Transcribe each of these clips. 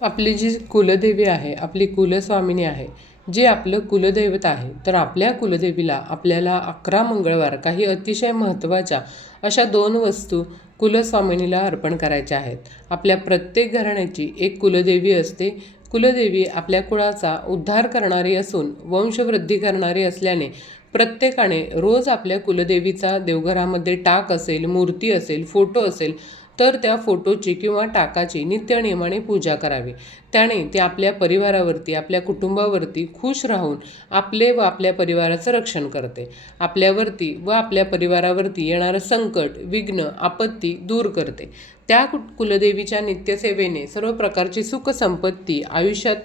आपली जी कुलदेवी आहे, आपली कुलस्वामिनी आहे, जे आपलं कुलदैवत आहे, तर आपल्या कुलदेवीला आपल्याला 11 मंगळवार काही अतिशय महत्त्वाच्या अशा 2 वस्तू कुलस्वामिनीला अर्पण करायच्या आहेत. आपल्या प्रत्येक घराण्याची एक कुलदेवी असते. कुलदेवी आपल्या कुळाचा उद्धार करणारी असून वंशवृद्धी करणारी असल्याने प्रत्येकाने रोज आपल्या कुलदेवीचा देवघरामध्ये टाक असेल, मूर्ती असेल, फोटो असेल, तर त्या फोटोची किंवा टाकाची नित्यनियमाने पूजा करावी. त्याने ते आपल्या परिवारावरती, आपल्या कुटुंबावरती खुश राहून आपले व आपल्या परिवाराचं रक्षण करते. आपल्यावरती व आपल्या परिवारावरती येणारं संकट, विघ्न, आपत्ती दूर करते. त्या कुलदेवीच्या नित्यसेवेने सर्व प्रकारची सुखसंपत्ती आयुष्यात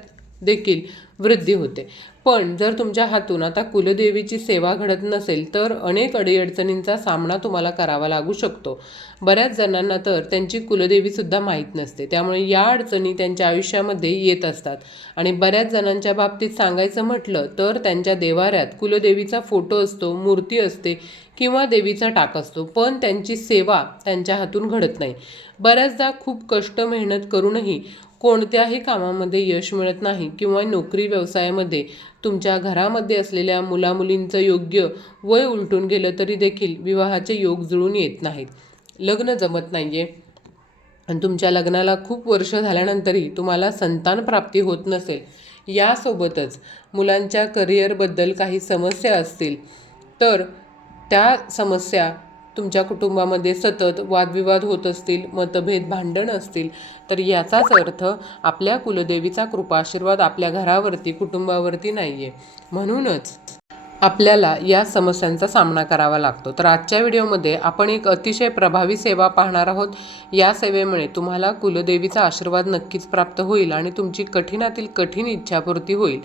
देखील वृद्धी होते. पण जर तुमच्या हातून आता कुलदेवीची सेवा घडत नसेल तर अनेक अडीअडचणींचा सामना तुम्हाला करावा लागू शकतो. बऱ्याच जणांना तर त्यांची कुलदेवीसुद्धा माहीत नसते. त्यामुळे या अडचणी त्यांच्या आयुष्यामध्ये येत असतात. आणि बऱ्याच जणांच्या बाबतीत सांगायचं म्हटलं तर त्यांच्या देवाऱ्यात कुलदेवीचा फोटो असतो, मूर्ती असते किंवा देवीचा टाक असतो, पण त्यांची सेवा त्यांच्या हातून घडत नाही. बऱ्याचदा खूप कष्ट मेहनत करूनही कोणत्याही कामामध्ये यश मिळत नाही किंवा नोकरी व्यवसायामध्ये तुमच्या घरामध्ये असलेल्या मुलामुलींचं योग्य वय उलटून गेलं तरी देखील विवाहाचे योग जुळून येत नाहीत. लग्न जमत नाही आहे आणि तुमच्या लग्नाला खूप वर्ष झाल्यानंतरही तुम्हाला संतान प्राप्ती होत नसेल, यासोबतच मुलांच्या करिअरबद्दल काही समस्या असतील तर त्या समस्या तुमच्या कुटुंबामध्ये सतत वादविवाद होत असतील, मतभेद, भांडण असतील, तर याचाच अर्थ आपल्या कुलदेवीचा कृपाशीर्वाद आपल्या घरावरती, कुटुंबावरती नाही आहे. म्हणूनच आपल्याला या समस्यांचा सामना करावा लागतो. तर आजच्या व्हिडिओमध्ये आपण एक अतिशय प्रभावी सेवा पाहणार आहोत. या सेवेमुळे तुम्हाला कुलदेवीचा आशीर्वाद नक्कीच प्राप्त होईल आणि तुमची कठीणातील कठीण इच्छापूर्ती होईल.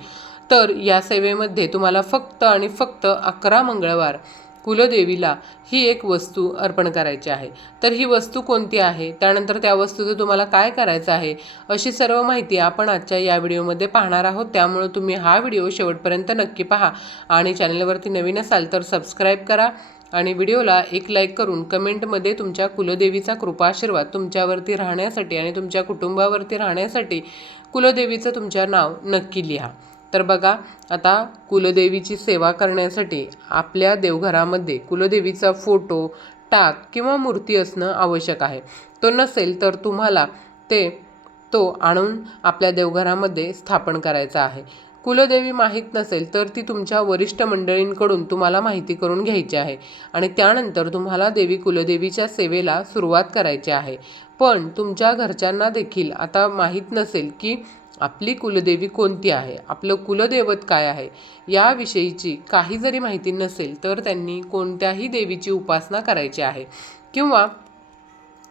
तर या सेवेमध्ये तुम्हाला फक्त आणि फक्त 11 मंगळवार कुलदेवीला ही एक वस्तू अर्पण करायची आहे. तर ही वस्तू कोणती आहे, त्यानंतर त्या वस्तूचं तुम्हाला काय करायचं आहे, अशी सर्व माहिती आपण आजच्या या व्हिडिओमध्ये पाहणार आहोत. त्यामुळे तुम्ही हा व्हिडिओ शेवटपर्यंत नक्की पहा आणि चॅनलवरती नवीन असाल तर सबस्क्राईब करा आणि व्हिडिओला एक लाईक करून कमेंटमध्ये तुमच्या कुलदेवीचा कृपाशीर्वाद तुमच्यावरती राहण्यासाठी आणि तुमच्या कुटुंबावरती राहण्यासाठी कुलदेवीचं तुमच्या नाव नक्की लिहा. तर बघा, आता कुलदेवीची सेवा करण्यासाठी आपल्या देवघरामध्ये कुलदेवीचा फोटो, टाक किंवा मूर्ती असणं आवश्यक आहे. तो नसेल तर तुम्हाला तो आणून आपल्या देवघरामध्ये स्थापन करायचा आहे. कुलदेवी माहीत नसेल तर ती तुमच्या वरिष्ठ मंडळींकडून तुम्हाला माहिती करून घ्यायची आहे आणि त्यानंतर तुम्हाला देवी कुलदेवीच्या सेवेला सुरुवात करायची आहे. पण तुमच्या घरच्यांना देखील आता माहीत नसेल की आपली कुलदेवी कोणती आहे, आपलं कुलदैवत काय आहे, याविषयीची काही जरी माहिती नसेल तर त्यांनी कोणत्याही देवीची उपासना करायची आहे किंवा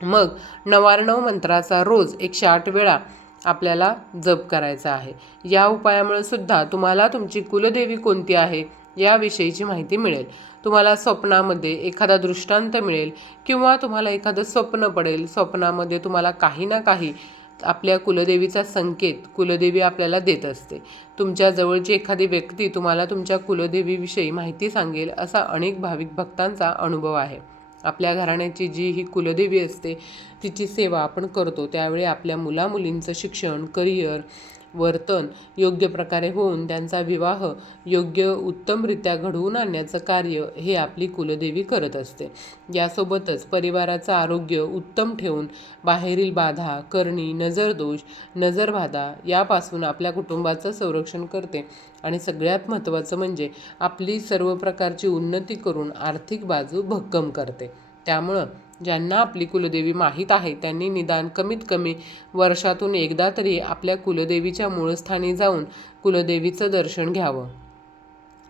मग 99 मंत्राचा रोज 108 वेळा आपल्याला जप करायचा आहे. या उपायामुळे सुद्धा तुम्हाला तुमची कुलदेवी कोणती आहे याविषयीची माहिती मिळेल. तुम्हाला स्वप्नामध्ये एखादा दृष्टांत मिळेल किंवा तुम्हाला एखादं स्वप्न पडेल. स्वप्नामध्ये तुम्हाला काही ना काही आपल्या कुलदेवीचा संकेत कुलदेवी आपल्याला देत असते. तुमच्या जवळची एखादी व्यक्ती तुम्हाला तुमच्या कुलदेवीविषयी माहिती सांगेल, असा अनेक भाविक भक्तांचा अनुभव आहे. आपल्या घराण्याची जी ही कुलदेवी असते तिची सेवा आपण करतो त्यावेळी आपल्या मुलामुलींचं शिक्षण, करिअर, वर्तन योग्य प्रकारे होऊन त्यांचा विवाह योग्य उत्तमरित्या घडवून आणण्याचं कार्य हे आपली कुलदेवी करत असते. यासोबतच परिवाराचं आरोग्य उत्तम ठेवून बाहेरील बाधा, करणी, नजरदोष, नजरबाधा यापासून आपल्या कुटुंबाचं संरक्षण करते आणि सगळ्यात महत्त्वाचं म्हणजे आपली सर्व प्रकारची उन्नती करून आर्थिक बाजू भक्कम करते. त्यामुळं ज्यांना आपली कुलदेवी माहीत आहे त्यांनी निदान कमीत कमी वर्षातून एकदा तरी आपल्या कुलदेवीच्या मूळस्थानी जाऊन कुलदेवीचं दर्शन घ्यावं.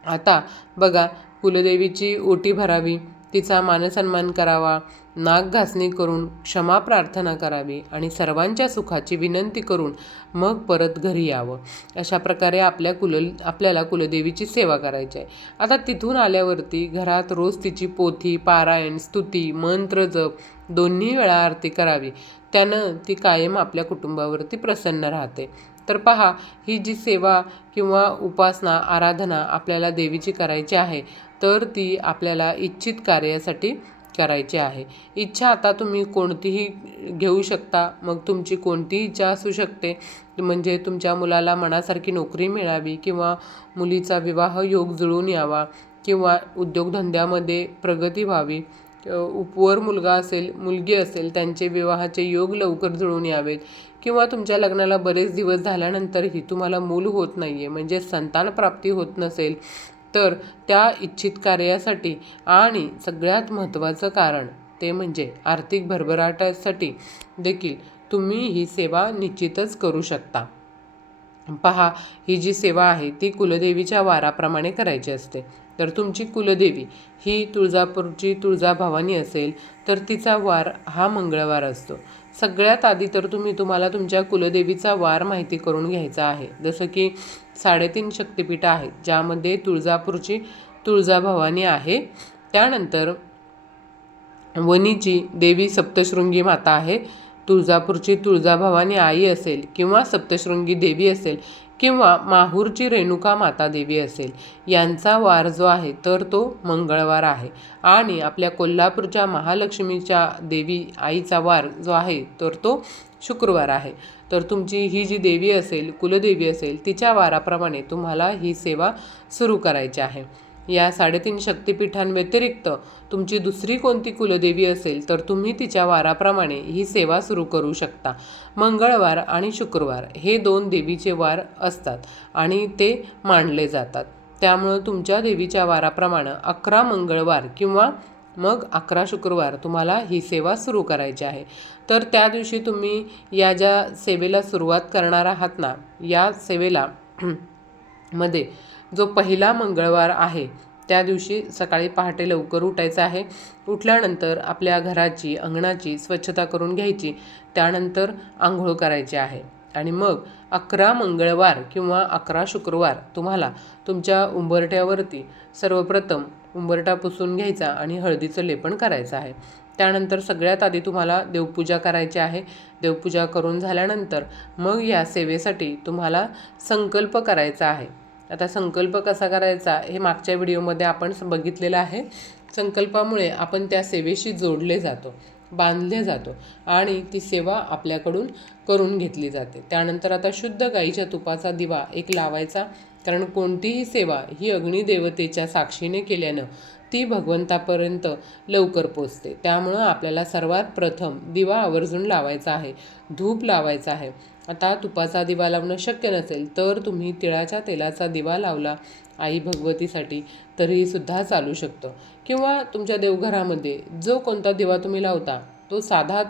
आता बघा, कुलदेवीची ओटी भरावी, तिचा मानसन्मान करावा, नागघासणी करून क्षमा प्रार्थना करावी आणि सर्वांच्या सुखाची विनंती करून मग परत घरी यावं. अशा प्रकारे आपल्याला कुलदेवीची सेवा करायची आहे. आता तिथून आल्यावरती घरात रोज तिची पोथी, पारायण, स्तुती, मंत्र जप दोन्ही वेळा आरती करावी. त्यानं ती कायम आपल्या कुटुंबावरती प्रसन्न राहते. तर पहा, ही जी सेवा किंवा उपासना, आराधना आपल्याला देवीची करायची आहे तर ती आपल्याला इच्छित कार्यासाठी करायची आहे. इच्छा आता तुम्ही कोणतीही घेऊ शकता. मग तुमची कोणतीही इच्छा असू शकते, म्हणजे तुमच्या मुलाला मनासारखी नोकरी मिळावी किंवा मुलीचा विवाह योग जुळून यावा किंवा उद्योगधंद्यामध्ये प्रगती व्हावी, उपवर मुलगा असेल मुलगी असेल त्यांचे विवाहाचे योग लवकर जुळून यावेत किंवा तुमच्या लग्नाला बरेच दिवस झाल्यानंतरही तुम्हाला मूल होत नाही आहे, म्हणजे संतान प्राप्ती होत नसेल, तर त्या इच्छित कार्यासाठी आणि सगळ्यात महत्त्वाचं कारण ते म्हणजे आर्थिक भरभराटासाठी देखील तुम्ही ही सेवा निश्चितच करू शकता. पहा, ही जी सेवा आहे ती कुलदेवीच्या वाराप्रमाणे करायची असते. तर तुमची कुलदेवी ही तुळजापूरची तुळजाभवानी असेल तर तिचा वार हा मंगळवार असतो. सगळ्यात आधी तर तुम्हाला तुमच्या कुलदेवीचा वार माहिती करून घ्यायचा आहे. जसं की 3.5 शक्तिपीठं आहेत, ज्यामध्ये तुळजापूरची तुळजाभवानी आहे. त्यानंतर वणीची देवी सप्तशृंगी माता आहे. तुळजापूरची तुळजाभवानी आई असेल किंवा सप्तशृंगी देवी असेल किंवा माहूरची रेणुका माता देवी असेल, यांचा वार जो आहे तर तो मंगळवार आहे. आणि आपल्या कोल्हापूरच्या महालक्ष्मीच्या देवी आईचा वार जो आहे तर तो शुक्रवार आहे. तर तुमची ही जी देवी असेल, कुलदेवी असेल, तिच्या वाराप्रमाणे तुम्हाला ही सेवा सुरू करायची आहे. या 3.5 शक्तिपीठांव्यतिरिक्त तुमची दुसरी कोणती कुलदेवी असेल तर तुम्ही तिच्या वाराप्रमाणे ही सेवा सुरू करू शकता. मंगळवार आणि शुक्रवार हे 2 देवीचे वार असतात आणि ते मानले जातात. त्यामुळं तुमच्या देवीच्या वाराप्रमाणे 11 मंगळवार किंवा मग 11 शुक्रवार तुम्हाला ही सेवा सुरू करायची आहे. तर त्या दिवशी तुम्ही या ज्या सेवेला सुरुवात करणार आहात ना, या सेवेला मध्ये जो पहिला मंगळवार आहे त्या दिवशी सकाळी पहाटे लवकर उठायचं आहे. उठल्यानंतर आपल्या घराची अंगणाची स्वच्छता करून घ्यायची. त्यानंतर आंघोळ करायची आहे आणि मग 11 मंगळवार किंवा 11 शुक्रवार तुम्हाला तुमच्या उंबरठ्यावरती सर्वप्रथम उंबरठा पुसून घ्यायचा आणि हळदीचं लेपन करायचं आहे. त्यानंतर सगळ्यात आधी तुम्हाला देवपूजा करायची आहे. देवपूजा करून झाल्यानंतर मग या सेवेसाठी तुम्हाला संकल्प करायचा आहे. आता संकल्प कसा करायचा हे मागच्या व्हिडिओमध्ये आपण बघितलेलं आहे. संकल्पामुळे आपण त्या सेवेशी जोडले जातो, बांधले जातो आणि ती सेवा आपल्याकडून करून घेतली जाते. त्यानंतर आता शुद्ध गाईच्या तुपाचा दिवा एक लावायचा, कारण कोणतीही सेवा ही अग्निदेवतेच्या साक्षीने केल्यानं ती भगवंतापर्यंत लवकर पोचते. त्यामुळं आपल्याला सर्वात प्रथम दिवा आवर्जून लावायचा आहे, धूप लावायचा आहे. आता तुपाचा दिवा लावणं शक्य नसेल तर तुम्ही तिळाच्या तेलाचा दिवा लावला आई भगवतीसाठी तरीसुद्धा चालू शकतो, किंवा तुमच्या देवघरामध्ये जो कोणता दिवा तुम्ही लावता तो साध्या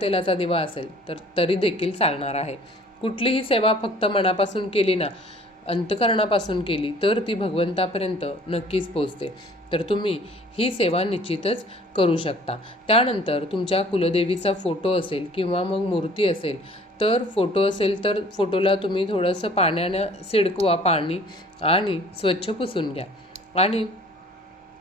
तेलाचा दिवा असेल तर तरी देखील चालणार आहे. कुठलीही सेवा फक्त मनापासून केली ना, अंतकरणापासून केली तर ती भगवंतापर्यंत नक्कीच पोचते. तर तुम्ही ही सेवा निश्चितच करू शकता. त्यानंतर तुमच्या कुलदेवीचा फोटो असेल किंवा मग मूर्ती असेल तर फोटो असेल तर फोटोला तुम्ही थोडंसं पाण्यानं शिडकवा पाणी आणि स्वच्छ पुसून घ्या. आणि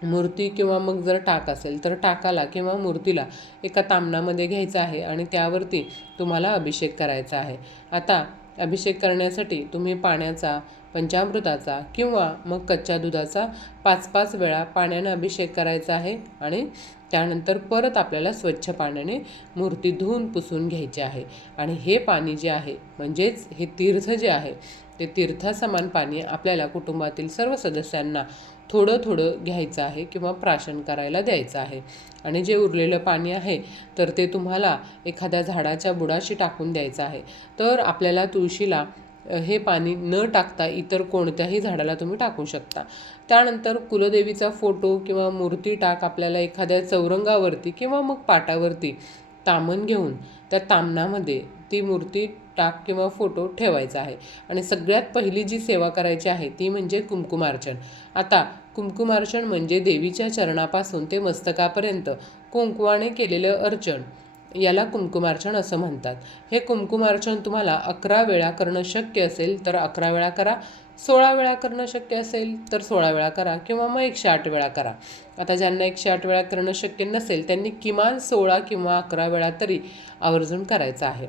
मूर्ती किंवा मग जर टाक असेल तर टाकाला किंवा मूर्तीला एका तामणामध्ये घ्यायचं आहे आणि त्यावरती तुम्हाला अभिषेक करायचा आहे. आता अभिषेक करण्यासाठी तुम्ही पाण्याचा, पंचामृताचा किंवा मग कच्च्या दुधाचा 5-5 वेळा पाण्यानं अभिषेक करायचा आहे. आणि त्यानंतर परत आपल्याला स्वच्छ पाण्याने मूर्ती धुवून पुसून घ्यायची आहे. आणि हे पाणी जे आहे, म्हणजेच हे तीर्थ जे आहे ते तीर्थासमान पाणी आपल्याला कुटुंबातील सर्व सदस्यांना थोडं थोडं घ्यायचं आहे किंवा प्राशन करायला द्यायचं आहे. आणि जे उरलेलं पाणी आहे तर ते तुम्हाला एखाद्या झाडाच्या बुडाशी टाकून द्यायचं आहे. तर आपल्याला तुळशीला हे पाणी न टाकता इतर कोणत्याही झाडाला तुम्ही टाकू शकता. त्यानंतर कुलदेवीचा फोटो किंवा मूर्ती टाक आपल्याला एखाद्या चौरंगावरती किंवा मग पाटावरती तामण घेऊन त्या तामणामध्ये ती मूर्ती टाक किंवा फोटो ठेवायचा आहे. आणि सगळ्यात पहिली जी सेवा करायची आहे ती म्हणजे कुंकुमार्चन. आता कुंकुमार्चन म्हणजे देवीच्या चरणापासून ते मस्तकापर्यंत कुंकवाने केलेलं अर्चन, याला कुंकुमार्चन असं म्हणतात. हे कुंकुमार्चन तुम्हाला 11 वेळा करणं शक्य असेल तर 11 वेळा करा, 16 वेळा करणं शक्य असेल तर 16 वेळा करा किंवा मग 108 वेळा करा. आता ज्यांना 108 वेळा करणं शक्य नसेल त्यांनी किमान 16 किंवा 11 वेळा तरी आवर्जून करायचं आहे.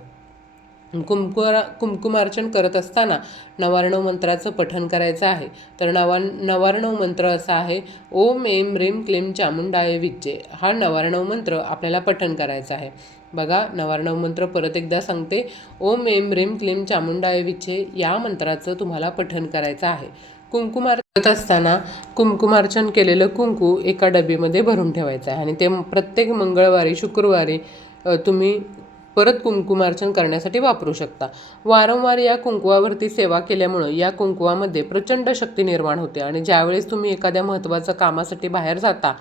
कुंकुमार्चन करत असताना नवार्णव मंत्राचं पठण करायचं आहे. तर नवार्णव मंत्र असा आहे, ओम ऐं ह्रीं क्लीं चामुंडाय विच्चे. हा नवार्णव मंत्र आपल्याला पठण करायचा आहे. बघा, नवार्णव मंत्र परत एकदा सांगते, ओम ऐं ह्रीं क्लीं चामुंडाय विच्चे या मंत्राचं तुम्हाला पठण करायचं आहे. करत असताना कुंकुमार्चन केलेलं कुंकू एका डबीमध्ये भरून ठेवायचं आहे आणि ते प्रत्येक मंगळवारी शुक्रवारी तुम्ही परत कुंकुमार्चन करण्यासाठी वापरू शकता. वारंवार या कुंकवावरती सेवा केल्यामुळं या कुंकवामध्ये प्रचंड शक्ती निर्माण होते आणि ज्यावेळेस तुम्ही एखाद्या महत्त्वाच्या कामासाठी बाहेर जाता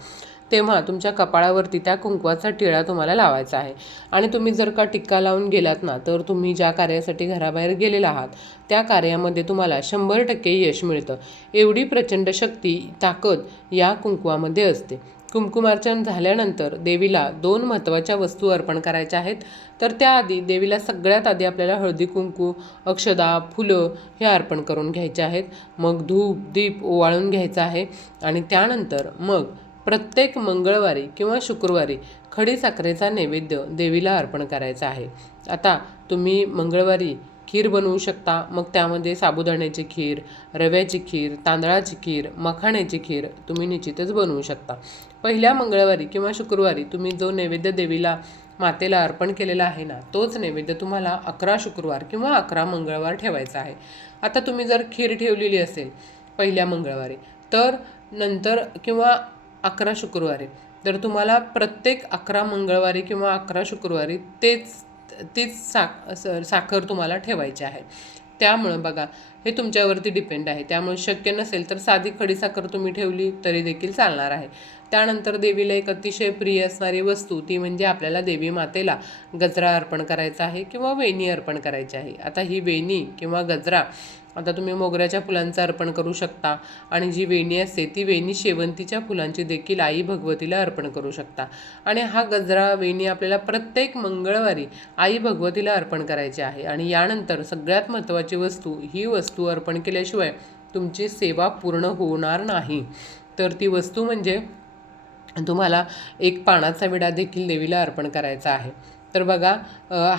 तेव्हा तुमच्या कपाळावरती त्या कुंकवाचा टिळा तुम्हाला लावायचा आहे. आणि तुम्ही जर का टिक्का लावून गेलात ना, तर तुम्ही ज्या कार्यासाठी घराबाहेर गेलेला आहात त्या कार्यामध्ये तुम्हाला 100% यश मिळतं. एवढी प्रचंड शक्ती, ताकद या कुंकवामध्ये असते. कुंकुमार्चन झाल्यानंतर देवीला 2 महत्त्वाच्या वस्तू अर्पण करायच्या आहेत. तर त्याआधी देवीला सगळ्यात आधी आपल्याला हळदी कुंकू, अक्षदा, फुलं हे अर्पण करून घ्यायचे आहेत. मग धूप दीप ओवाळून घ्यायचा आहे आणि त्यानंतर मग प्रत्येक मंगळवारी किंवा शुक्रवारी खडीसाखरेचा नैवेद्य देवीला अर्पण करायचा आहे. आता तुम्ही मंगळवारी खीर बनवू शकता. मग त्यामध्ये साबुदाण्याची खीर, रव्याची खीर, तांदळाची खीर, मखाण्याची खीर तुम्ही निश्चितच बनवू शकता. पहिल्या मंगळवारी किंवा शुक्रवारी तुम्ही जो नैवेद्य देवीला मातेला अर्पण केलेला आहे ना, तोच नैवेद्य तुम्हाला 11 शुक्रवार किंवा 11 मंगळवार ठेवायचा आहे. आता तुम्ही जर खीर ठेवलेली असेल पहिल्या मंगळवारी, तर नंतर किंवा 11 शुक्रवारी, तर तुम्हाला प्रत्येक 11 मंगळवारी किंवा 11 शुक्रवारी तीच साखर तुम्हाला ठेवायची आहे. त्यामुळं बघा, हे तुमच्यावरती डिपेंड आहे. त्यामुळे शक्य नसेल तर साधी खडीसाखर तुम्ही ठेवली तरी देखील चालणार आहे. त्यानंतर देवीला एक अतिशय प्रिय असणारी वस्तू, ती म्हणजे आपल्याला देवी मातेला गजरा अर्पण करायचा आहे किंवा वेणी अर्पण करायची आहे. आता ही वेणी किंवा गजरा आता तुम्ही मोगऱ्याच्या फुलांचं अर्पण करू शकता आणि जी वेणी असते ती वेणी शेवंतीच्या फुलांची देखील आई भगवतीला अर्पण करू शकता. आणि हा गजरा, वेणी आपल्याला प्रत्येक मंगळवारी आई भगवतीला अर्पण करायची आहे. आणि यानंतर सगळ्यात महत्त्वाची वस्तू, ही वस्तू अर्पण केल्याशिवाय तुमची सेवा पूर्ण होणार नाही. तर ती वस्तू म्हणजे तुम्हाला एक पानाचा विडा देखील देवीला अर्पण करायचा आहे. तर बघा,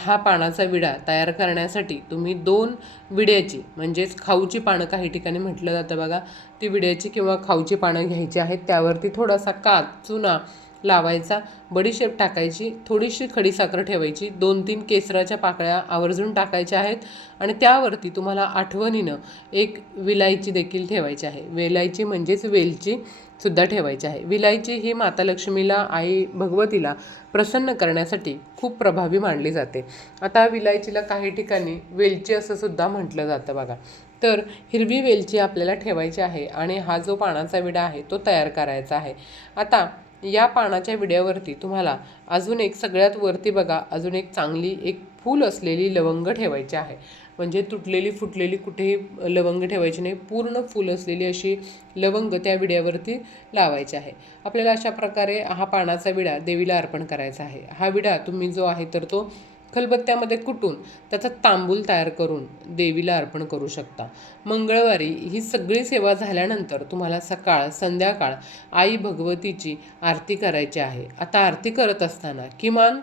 हा पानाचा विडा तयार करण्यासाठी तुम्ही 2 विड्याची म्हणजेच खाऊची पानं काही ठिकाणी म्हटलं जातं बघा, ती विड्याची किंवा खाऊची पानं घ्यायची आहेत. त्यावरती थोडासा चुना लावायचा, बडीशेप टाकायची, थोडीशी खडीसाखर ठेवायची, 2-3 केसराच्या पाकळ्या आवर्जून टाकायच्या आहेत आणि त्यावरती तुम्हाला आठवणीनं एक विलायची देखील ठेवायची आहे. वेलायची म्हणजेच वेलची सुद्धा ठेवायची आहे. विलायची ही माता लक्ष्मीला, आई भगवतीला प्रसन्न करण्यासाठी खूप प्रभावी मानली जाते. आता विलायचीला काही ठिकाणी वेलची असं सुद्धा म्हटलं जातं बघा. तर हिरवी वेलची आपल्याला ठेवायची आहे आणि हा जो पानाचा विडा आहे तो तयार करायचा आहे. आता या पानाच्या विड्यावरती तुम्हाला अजून एक सगळ्यात वरती बघा, अजून एक चांगली एक फूल असलेली लवंग ठेवायची आहे. म्हणजे तुटलेली फुटलेली कुठेही लवंग ठेवायची नाही, पूर्ण फूल असलेली अशी लवंग त्या विड्यावरती लावायची आहे. आपल्याला अशा प्रकारे हा पानाचा विडा देवीला अर्पण करायचा आहे. हा विडा तुम्ही जो आहे तर तो खलबत्त्यामध्ये कुटून त्याचा तांबूल तयार करून देवीला अर्पण करू शकता. मंगळवारी ही सगळी सेवा झाल्यानंतर तुम्हाला सकाळ संध्याकाळ आई भगवतीची आरती करायची आहे. आता आरती करत असताना किमान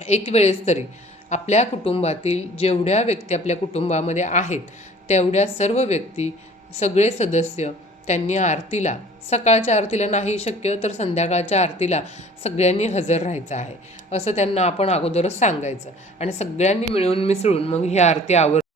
एक वेळेस तरी आपल्या कुटुंबातील जेवढ्या व्यक्ती आपल्या कुटुंबामध्ये आहेत तेवढ्या सर्व व्यक्ती, सगळे सदस्य त्यांनी आरतीला, सकाळच्या आरतीला नाही शक्य तर संध्याकाळच्या आरतीला सगळ्यांनी हजर राहायचं आहे असं त्यांना आपण अगोदरच सांगायचं आणि सगळ्यांनी मिळून मिसळून मग ही आरती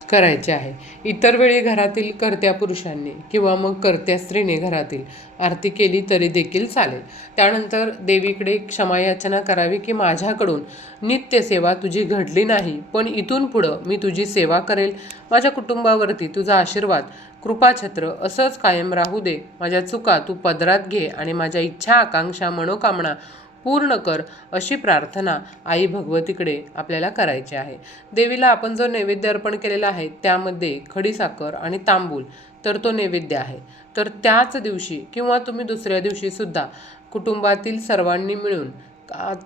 करायची आहे. इतर वेळी घरातील कर्त्या पुरुषांनी किंवा मग कर्त्या स्त्रीने घरातील आरती केली तरी देखील चालेल. त्यानंतर देवीकडे क्षमायाचना करावी की माझ्याकडून नित्यसेवा तुझी घडली नाही, पण इथून पुढं मी तुझी सेवा करेल. माझ्या कुटुंबावरती तुझा आशीर्वाद, कृपाछत्र असंच कायम राहू दे. माझ्या चुका तू पदरात घे आणि माझ्या इच्छा, आकांक्षा, मनोकामना पूर्ण कर, अशी प्रार्थना आई भगवतीकडे आपल्याला करायची आहे. देवीला आपण जो नैवेद्य अर्पण केलेला आहे त्यामध्ये खडीसाखर आणि तांबूल तर तो नैवेद्य आहे. तर त्याच दिवशी किंवा तुम्ही दुसऱ्या दिवशीसुद्धा कुटुंबातील सर्वांनी मिळून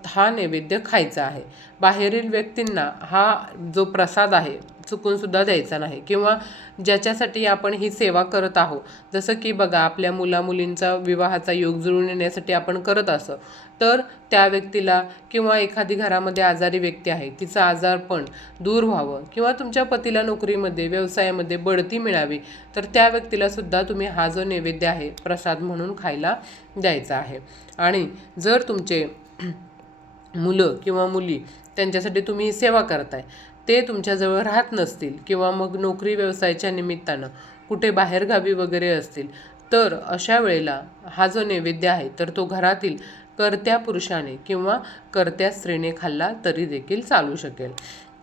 हा नैवेद्य खायचा आहे. बाहेरील व्यक्तींना हा जो प्रसाद आहे चुकूनसुद्धा द्यायचा नाही, किंवा ज्याच्यासाठी आपण ही सेवा करत आहोत, जसं की बघा आपल्या मुलामुलींचा विवाहाचा योग जुळून येण्यासाठी आपण करत असं, तर त्या व्यक्तीला किंवा एखादी घरामध्ये आजारी व्यक्ती आहे तिचं आजारपण दूर व्हावं, किंवा तुमच्या पतीला नोकरीमध्ये व्यवसायामध्ये बढती मिळावी, तर त्या व्यक्तीलासुद्धा तुम्ही हा जो नैवेद्य आहे प्रसाद म्हणून खायला द्यायचा आहे. आणि जर तुमचे मुलं किंवा मुली त्यांच्यासाठी तुम्ही सेवा करताय, ते तुमच्याजवळ राहत नसतील किंवा मग नोकरी व्यवसायाच्या निमित्तानं कुठे बाहेरगावी वगैरे असतील, तर अशा वेळेला हा जो नैवेद्य आहे तर तो घरातील कर्त्या पुरुषाने किंवा कर्त्या स्त्रीने खाल्ला तरी देखील चालू शकेल.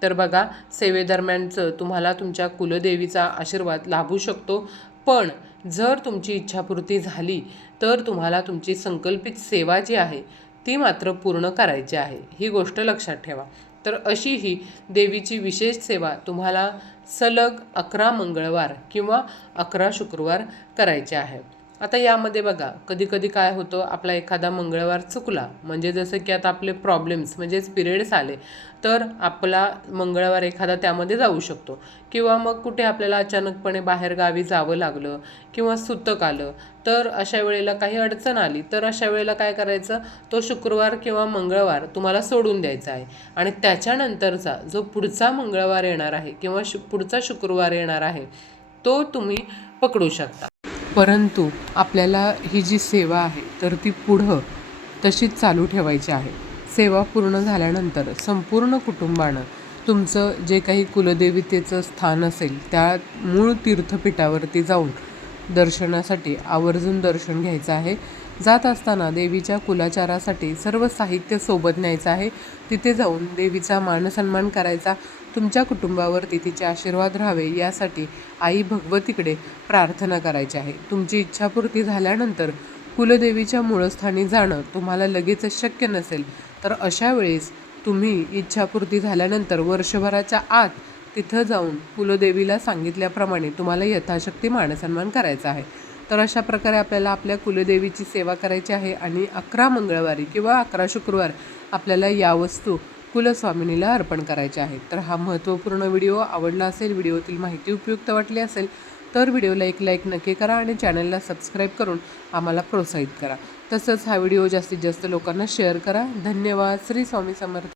तर बघा, सेवेदरम्यानचं तुम्हाला तुमच्या कुलदेवीचा आशीर्वाद लाभू शकतो, पण जर तुमची इच्छापूर्ती झाली तर तुम्हाला तुमची संकल्पित सेवा जी आहे ती मात्र पूर्ण करायची आहे, ही गोष्ट लक्षात ठेवा. तर अशी ही देवीची विशेष सेवा तुम्हाला सलग 11 मंगळवार किंवा 11 शुक्रवार करायचे आहे. आता यामध्ये बघा, कधी कधी काय होतं, आपला एखादा मंगळवार चुकला, म्हणजे जसं की आता आपले प्रॉब्लेम्स म्हणजेच पिरियड्स आले, तर आपला मंगळवार एखादा त्यामध्ये जाऊ शकतो, किंवा मग कुठे आपल्याला अचानकपणे बाहेरगावी जावं लागलं किंवा सुतक आलं, तर अशा वेळेला काही अडचण आली, तर अशा वेळेला काय करायचं, तो शुक्रवार किंवा मंगळवार तुम्हाला सोडून द्यायचा आहे, आणि त्याच्यानंतरचा जो पुढचा मंगळवार येणार आहे किंवा पुढचा शुक्रवार येणार आहे तो तुम्ही पकडू शकता. परंतु आपल्याला ही जी सेवा आहे तर ती पुढं तशीच चालू ठेवायची आहे. सेवा पूर्ण झाल्यानंतर संपूर्ण कुटुंबानं तुमचं जे काही कुलदेवतेचं स्थान असेल त्या मूळ तीर्थपीठावरती जाऊन दर्शनासाठी आवर्जून दर्शन घ्यायचं आहे. जात असताना देवीच्या कुलाचारासाठी सर्व साहित्य सोबत न्यायचं आहे. तिथे जाऊन देवीचा मानसन्मान करायचा. तुमच्या कुटुंबावरती तिचे आशीर्वाद राहावे यासाठी आई भगवतीकडे प्रार्थना करायची आहे. तुमची इच्छापूर्ती झाल्यानंतर कुलदेवीच्या मूळस्थानी जाणं तुम्हाला लगेचच शक्य नसेल, तर अशा वेळेस तुम्ही इच्छापूर्ती झाल्यानंतर वर्षभराच्या आत तिथं जाऊन कुलदेवीला सांगितल्याप्रमाणे तुम्हाला यथाशक्ती मानसन्मान करायचा आहे. तर अशा प्रकारे आपल्याला आपल्या कुलदेवीची सेवा करायची आहे, आणि 11 मंगळवारी किंवा 11 शुक्रवार आपल्याला या वस्तू कुलस्वामिनीला अर्पण करायच्या आहेत. तर हा महत्त्वपूर्ण व्हिडिओ आवडला असेल, व्हिडिओतील माहिती उपयुक्त वाटली असेल तर व्हिडिओला एक लाईक नक्की करा आणि चॅनलला सबस्क्राईब करून आम्हाला प्रोत्साहित करा. तसंच हा व्हिडिओ जास्तीत जास्त लोकांना शेअर करा. धन्यवाद. श्री स्वामी समर्थ.